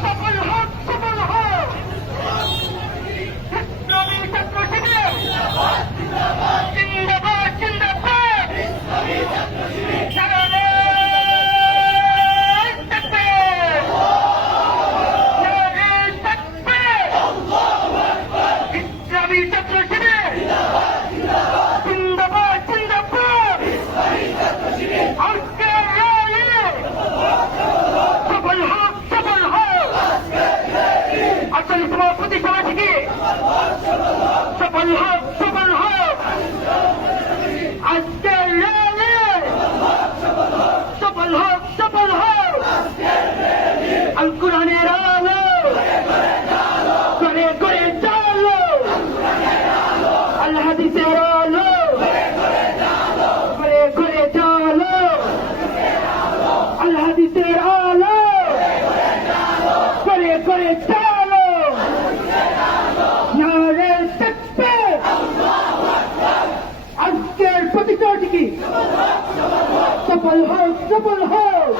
সফল হোক সফল হোক ইসলামী ছাত্র শিবির জিন্দাবাদ জিন্দাবাদ নারায়ণ তাকবীর! নারায়ণ তাকবীর! ইসলামী ছাত্র শিবির জিন্দাবাদ জিন্দাবাদ আজকের র্যালি সফল হোক সফল হোক আসলে সভাপতি সমাজকে সফল হোক সফল হোক আজকের র্যালি সফল হোক সফল হোক আল কোরআনের আলো করে করে চালো আল হাদিসের আলো করে করে চালো নারে তাকবীর আজকের প্রতিকারটি কি? সফল হোক সফল হোক।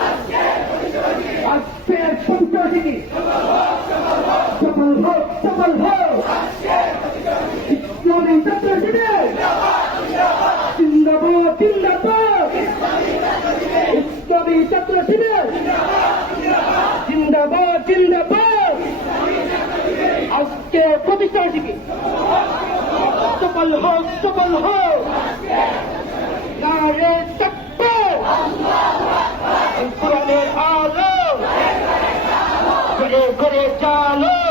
আজকের প্রতিকারটি কি? সফল হোক সফল হোক। ইসলামী ছাত্র শিবির জিন্দাবাদ জিন্দাবাদ। ইসলামী ছাত্র শিবির জিন্দাবাদ জিন্দাবাদ। আজকে প্রতিষ্ঠাটি কি? সফল হোক সফল হোক নারে তাকবীর কোরআনের আলো। করে ঘুরে চালো।